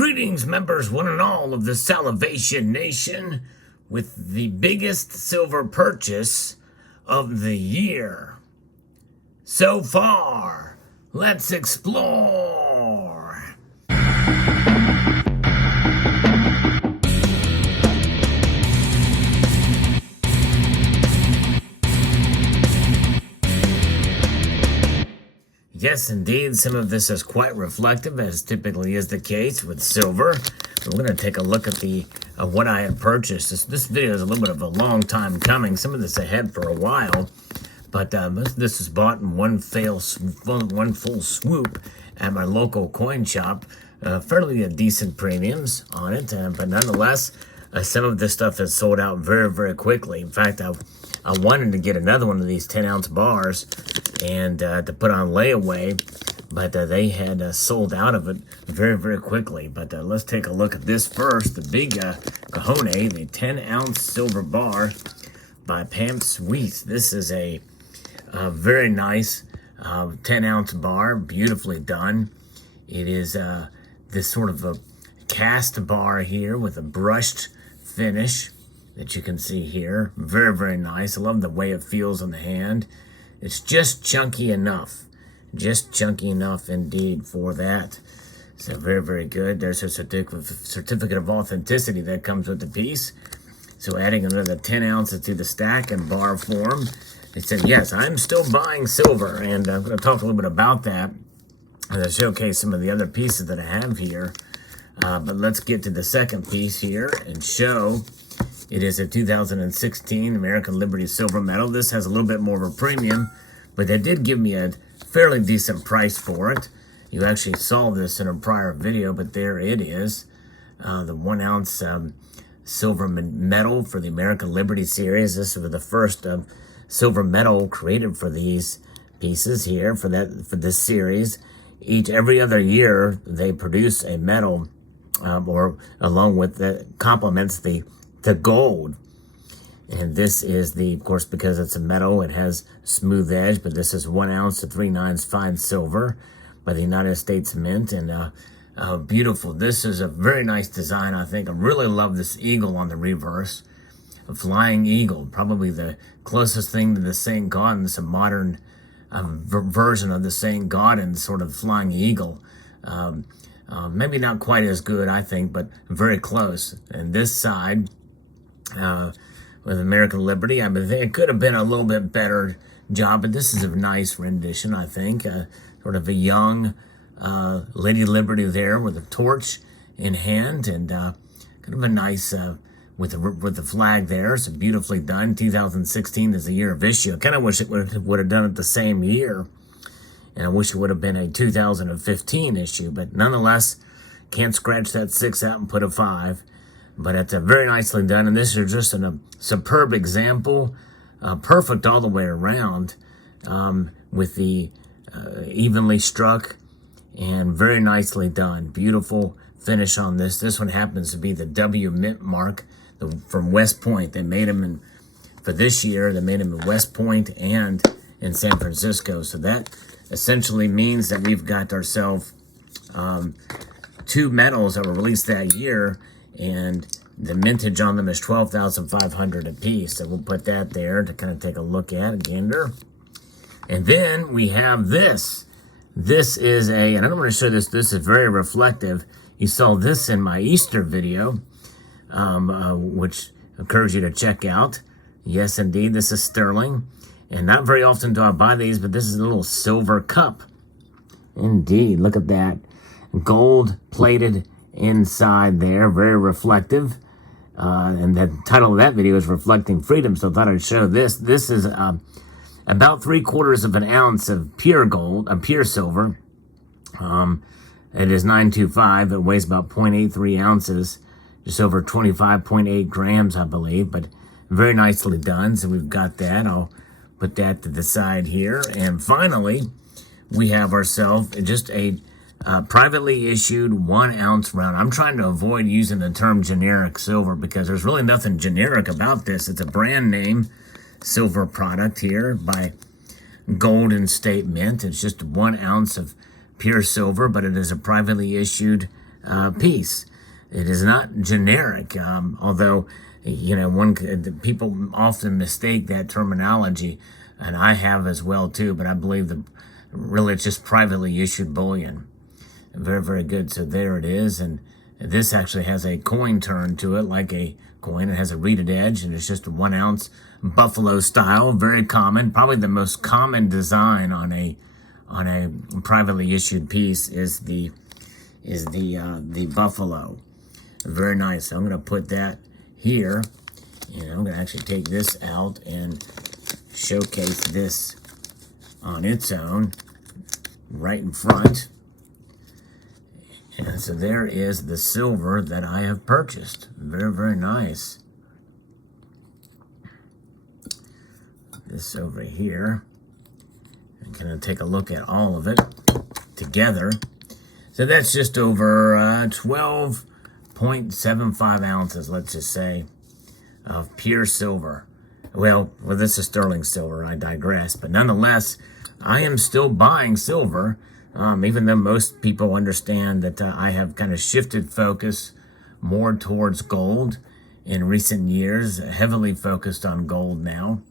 Greetings, members, one and all of the Salivation Nation, with the biggest silver purchase of the year so far. Let's explore. Yes, indeed, some of this is quite reflective, as typically is the case with silver. We're going to take a look at what I had purchased. This video is a little bit of a long time coming. Some of this ahead for a while, but this was bought in one full swoop at my local coin shop. Fairly decent premiums on it, but nonetheless, some of this stuff has sold out very, very quickly. In fact, I wanted to get another one of these 10-ounce bars and to put on layaway, but they had sold out of it very, very quickly. But let's take a look at this first. The big Cajone, the 10-ounce silver bar by Pam Sweet. This is a very nice 10-ounce bar, beautifully done. It is this sort of a cast bar here with a brushed finish that you can see here. Very, very nice. I love the way it feels in the hand. It's just chunky enough. Just chunky enough indeed for that. So very, very good. There's a certificate of authenticity that comes with the piece. So adding another 10 ounces to the stack in bar form. It said, yes, I'm still buying silver. And I'm going to talk a little bit about that and I'll showcase some of the other pieces that I have here. But let's get to the second piece here and show. It is a 2016 American Liberty Silver Medal. This has a little bit more of a premium, but they did give me a fairly decent price for it. You actually saw this in a prior video, but there it is. The 1 ounce silver medal for the American Liberty series. This was the first silver medal created for these pieces here, for this series. Every other year, they produce a medal, or along with that complements the gold. And this is of course, because it's a metal, it has smooth edge, but this is 1 ounce of 3/9 fine silver by the United States Mint, and beautiful. This is a very nice design, I think. I really love this eagle on the reverse. A flying eagle, probably the closest thing to the St. Gaudens, a modern version of the St. Gaudens sort of flying eagle. Maybe not quite as good, I think, but very close. And this side, with American Liberty, I mean, it could have been a little bit better job, but this is a nice rendition, I think. Sort of a young Lady Liberty there with a torch in hand, and kind of a nice with the flag there. So beautifully done. 2016 is the year of issue. I kind of wish it would have done it the same year, and I wish it would have been a 2015 issue, but nonetheless, can't scratch that 6 out and put a 5. But it's very nicely done, and this is just a superb example, perfect all the way around, with the evenly struck and very nicely done. Beautiful finish on this. This one happens to be the W Mint mark from West Point. They made them for this year. They made them in West Point and in San Francisco. So that essentially means that we've got ourselves 2 medals that were released that year, and the mintage on them is 12,500 a piece. So we'll put that there to kind of take a look at, a gander. And then we have this. This is and I don't want to show this. This is very reflective. You saw this in my Easter video, which I encourage you to check out. Yes, indeed, this is sterling. And not very often do I buy these, but this is a little silver cup. Indeed, look at that. Gold plated inside there, very reflective. And the title of that video is Reflecting Freedom, so I thought I'd show this. This is about 3/4 of an ounce of pure gold, pure silver. It is 925. It weighs about 0.83 ounces, just over 25.8 grams, I believe, but very nicely done. So we've got that. I'll put that to the side here. And finally, we have ourselves just a privately issued 1 ounce round. I'm trying to avoid using the term generic silver because there's really nothing generic about this. It's a brand name silver product here by Golden State Mint. It's just 1 ounce of pure silver, but it is a privately issued piece. It is not generic, although, people often mistake that terminology, and I have as well too, but I believe that really it's just privately issued bullion. Very, very good. So there it is, and this actually has a coin turn to it, like a coin. It has a reeded edge, and it's just a 1 ounce buffalo style, very common. Probably the most common design on a privately issued piece is the buffalo. Very nice. So I'm going to put that here, and I'm going to actually take this out and showcase this on its own right in front. And so there is the silver that I have purchased. Very, very nice. This over here. I'm going to take a look at all of it together. So that's just over 12.75 ounces, let's just say, of pure silver. Well, this is sterling silver, I digress. But nonetheless, I am still buying silver, even though most people understand that I have kind of shifted focus more towards gold in recent years, heavily focused on gold now.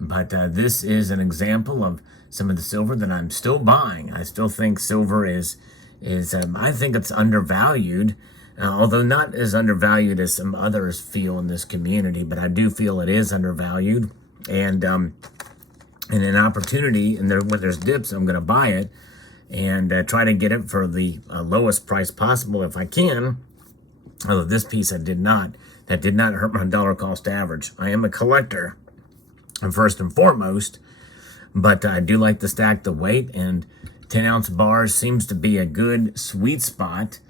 But this is an example of some of the silver that I'm still buying. I still think silver is I think it's undervalued, although not as undervalued as some others feel in this community, but I do feel it is undervalued. And an opportunity, and when there's dips, I'm going to buy it and try to get it for the lowest price possible if I can. Although this piece that did not hurt my dollar cost average. I am a collector, first and foremost, but I do like to stack the weight, and 10 ounce bars seems to be a good sweet spot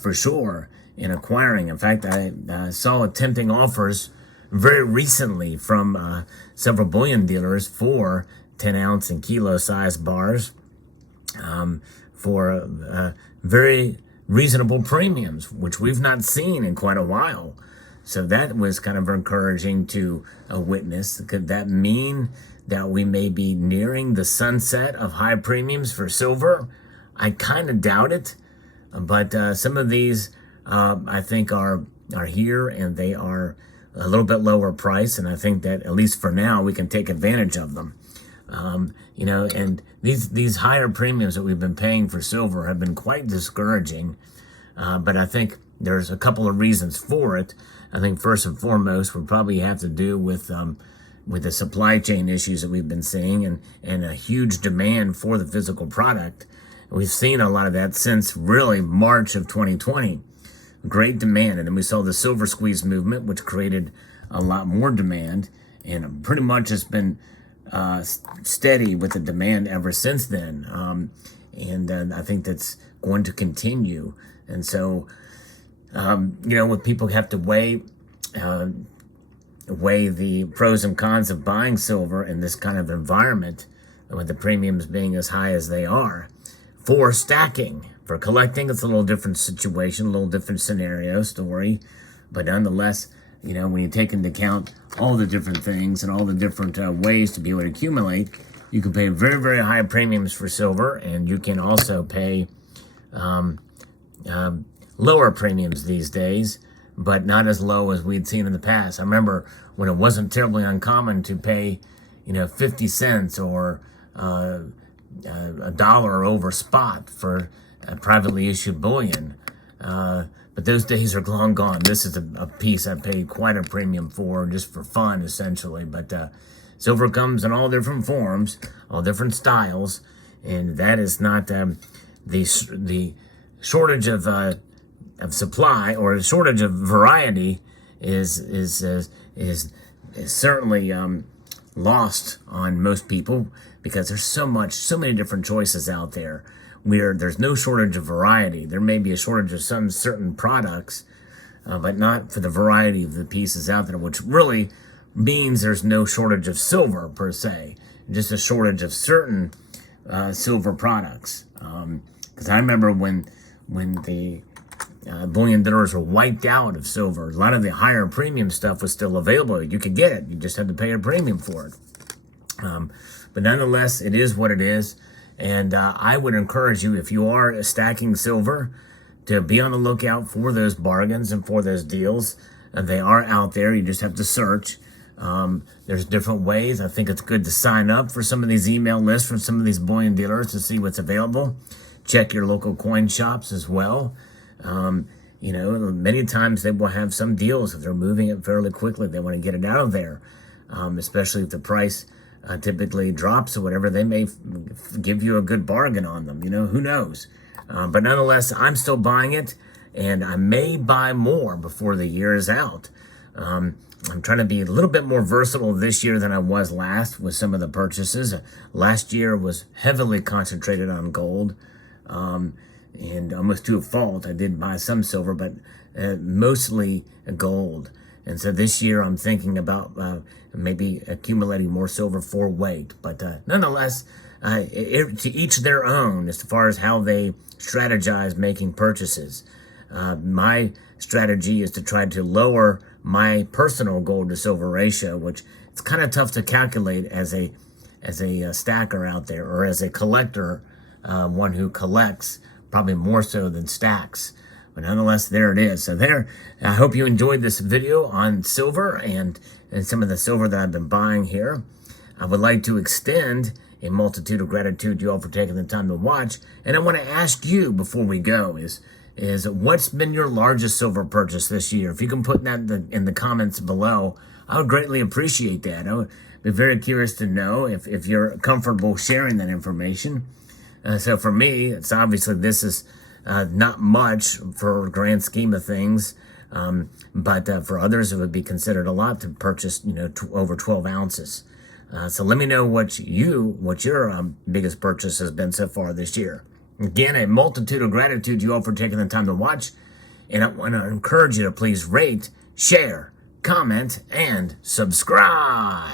for sure in acquiring. In fact, I saw tempting offers very recently from several bullion dealers for 10 ounce and kilo size bars for very reasonable premiums, which we've not seen in quite a while. So that was kind of encouraging to witness. Could that mean that we may be nearing the sunset of high premiums for silver? I kind of doubt it, but some of these I think are here, and they are a little bit lower price, and I think that at least for now we can take advantage of them. And these higher premiums that we've been paying for silver have been quite discouraging, but I think there's a couple of reasons for it. I think first and foremost would probably have to do with the supply chain issues that we've been seeing, and a huge demand for the physical product. We've seen a lot of that since really March of 2020. Great demand, and then we saw the silver squeeze movement, which created a lot more demand, and pretty much it's been steady with the demand ever since then. And I think that's going to continue. And so, when people have to weigh the pros and cons of buying silver in this kind of environment, with the premiums being as high as they are, for stacking, for collecting, it's a little different situation, a little different scenario, story. But nonetheless, when you take into account all the different things and all the different ways to be able to accumulate, you can pay very, very high premiums for silver, and you can also pay lower premiums these days, but not as low as we'd seen in the past. I remember when it wasn't terribly uncommon to pay, 50 cents or $1 over spot for privately issued bullion. But those days are long gone. This is a piece I paid quite a premium for, just for fun, essentially. But silver comes in all different forms, all different styles, and that is not the shortage of supply, or a shortage of variety is certainly lost on most people, because there's so many different choices out there. There's no shortage of variety. There may be a shortage of some certain products, but not for the variety of the pieces out there, which really means there's no shortage of silver per se, just a shortage of certain silver products. Because I remember when the bullion dealers were wiped out of silver, a lot of the higher premium stuff was still available. You could get it. You just had to pay a premium for it. But nonetheless, it is what it is. And I would encourage you, if you are stacking silver, to be on the lookout for those bargains and for those deals. They are out there. You just have to search. There's different ways. I think it's good to sign up for some of these email lists from some of these bullion dealers to see what's available. Check your local coin shops as well. You know, many times they will have some deals if they're moving it fairly quickly. They want to get it out of there, especially if the price typically drops or whatever. They may give you a good bargain on them. You know, who knows? But nonetheless, I'm still buying it, and I may buy more before the year is out. I'm trying to be a little bit more versatile this year than I was last with some of the purchases. Last year was heavily concentrated on gold, and almost to a fault. I did buy some silver, but mostly gold. And so this year I'm thinking about maybe accumulating more silver for weight. But nonetheless, to each their own as far as how they strategize making purchases. My strategy is to try to lower my personal gold to silver ratio, which it's kind of tough to calculate as a stacker out there, or as a collector, one who collects probably more so than stacks. But nonetheless, there it is. So there, I hope you enjoyed this video on silver and some of the silver that I've been buying here. I would like to extend a multitude of gratitude to you all for taking the time to watch. And I want to ask you before we go is what's been your largest silver purchase this year? If you can put that in the comments below, I would greatly appreciate that. I would be very curious to know if you're comfortable sharing that information. So for me, it's obviously this is not much for a grand scheme of things, but for others it would be considered a lot to purchase, you know, over 12 ounces. So let me know what your biggest purchase has been so far this year. Again, a multitude of gratitude to you all for taking the time to watch. And I want to encourage you to please rate, share, comment, and subscribe.